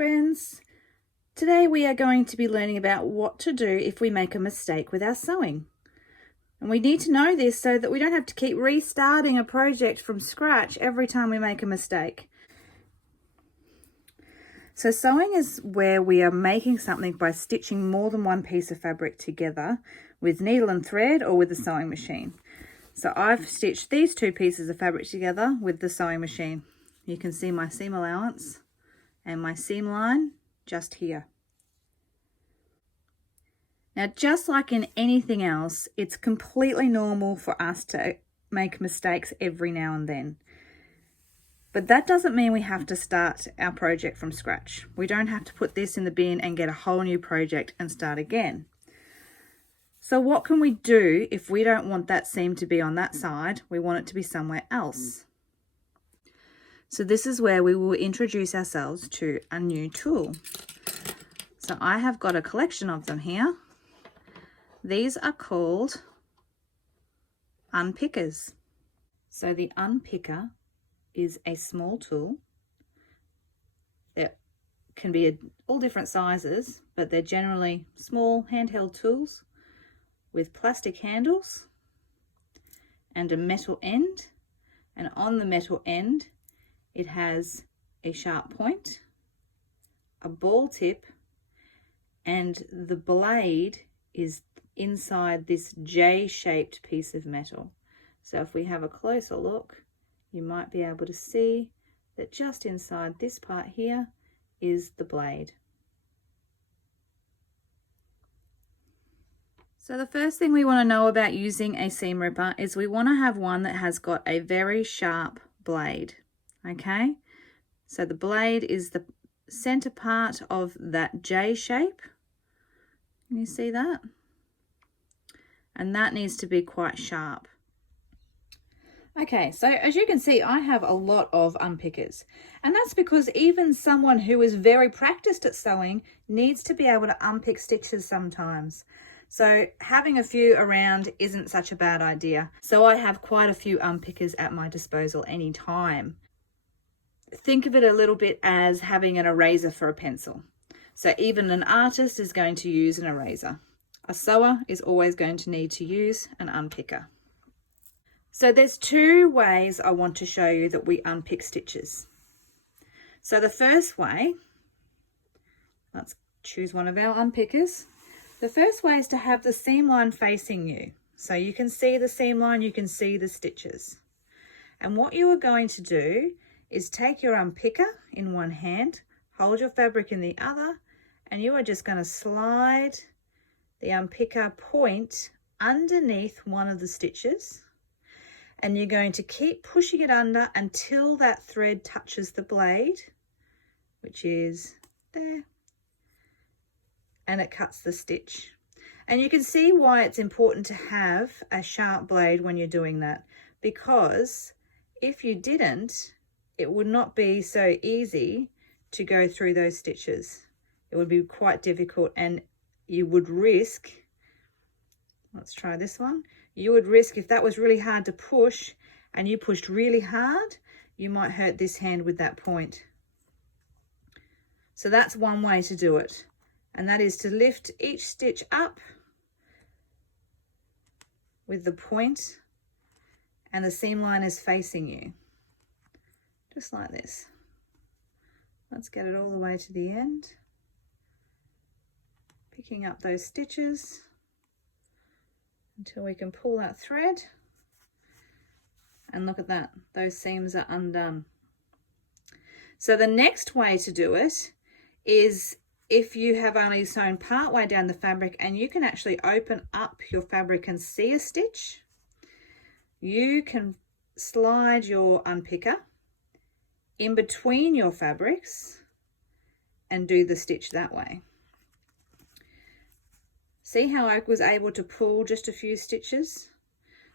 friends. Today we are going to be learning about what to do if we make a mistake with our sewing. And we need to know this so that we don't have to keep restarting a project from scratch every time we make a mistake. So sewing is where we are making something by stitching more than one piece of fabric together with needle and thread or with the sewing machine. So I've stitched these two pieces of fabric together with the sewing machine. You can see my seam allowance and my seam line just here. Now, just like in anything else, it's completely normal for us to make mistakes every now and then. But that doesn't mean we have to start our project from scratch. We don't have to put this in the bin and get a whole new project and start again. So what can we do if we don't want that seam to be on that side? We want it to be somewhere else. So this is where we will introduce ourselves to a new tool. So I have got a collection of them here. These are called unpickers. So the unpicker is a small tool. It can be all different sizes, but they're generally small handheld tools with plastic handles and a metal end. And on the metal end, it has a sharp point, a ball tip, and the blade is inside this J-shaped piece of metal. So if we have a closer look, you might be able to see that just inside this part here is the blade. So the first thing we want to know about using a seam ripper is we want to have one that has got a very sharp blade. Okay, so the blade is the center part of that J shape. Can you see that? And that needs to be quite sharp. Okay, so as you can see, I have a lot of unpickers, and that's because even someone who is very practiced at sewing needs to be able to unpick stitches sometimes. So having a few around isn't such a bad idea. So I have quite a few unpickers at my disposal anytime. Think of it a little bit as having an eraser for a pencil. So even an artist is going to use an eraser. A sewer is always going to need to use an unpicker. So there's two ways I want to show you that we unpick stitches. So the first way, let's choose one of our unpickers. The first way is to have the seam line facing you. So you can see the seam line, you can see the stitches. And what you are going to do is take your unpicker in one hand, hold your fabric in the other, and you are just going to slide the unpicker point underneath one of the stitches, and you're going to keep pushing it under until that thread touches the blade, which is there, and it cuts the stitch. And you can see why it's important to have a sharp blade when you're doing that, because if you didn't, it would not be so easy to go through those stitches. It would be quite difficult, and you would risk, let's try this one, you would risk, if that was really hard to push and you pushed really hard, you might hurt this hand with that point. So that's one way to do it, and that is to lift each stitch up with the point and the seam line is facing you. Just like this. Let's get it all the way to the end. Picking up those stitches until we can pull that thread. And look at that, those seams are undone. So the next way to do it is if you have only sewn part way down the fabric and you can actually open up your fabric and see a stitch, you can slide your unpicker in between your fabrics and do the stitch that way. See how I was able to pull just a few stitches?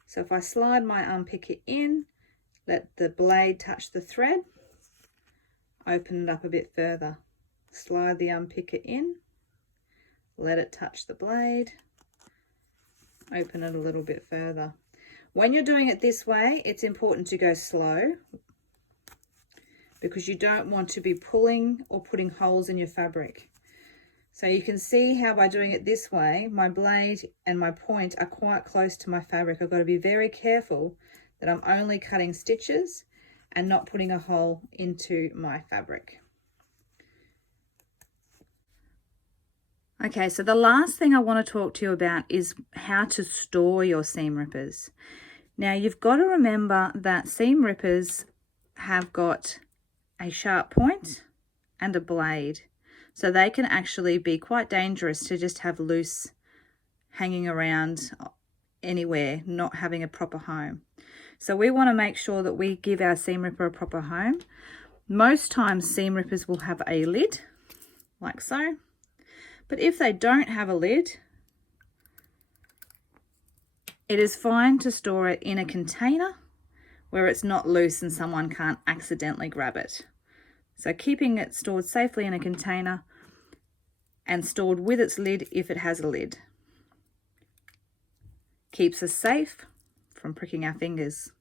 So if I slide my unpicker in, let the blade touch the thread, open it up a bit further, slide the unpicker in, let it touch the blade, open it a little bit further. When you're doing it this way, it's important to go slow, because you don't want to be pulling or putting holes in your fabric. So you can see how by doing it this way, my blade and my point are quite close to my fabric. I've got to be very careful that I'm only cutting stitches and not putting a hole into my fabric. Okay, so the last thing I want to talk to you about is how to store your seam rippers. Now you've got to remember that seam rippers have got a sharp point and a blade. So they can actually be quite dangerous to just have loose hanging around anywhere, not having a proper home. So we want to make sure that we give our seam ripper a proper home. Most times seam rippers will have a lid, like so. But if they don't have a lid, it is fine to store it in a container where it's not loose and someone can't accidentally grab it. So keeping it stored safely in a container and stored with its lid if it has a lid. Keeps us safe from pricking our fingers.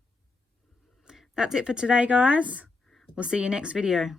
That's it for today, guys. We'll see you next video.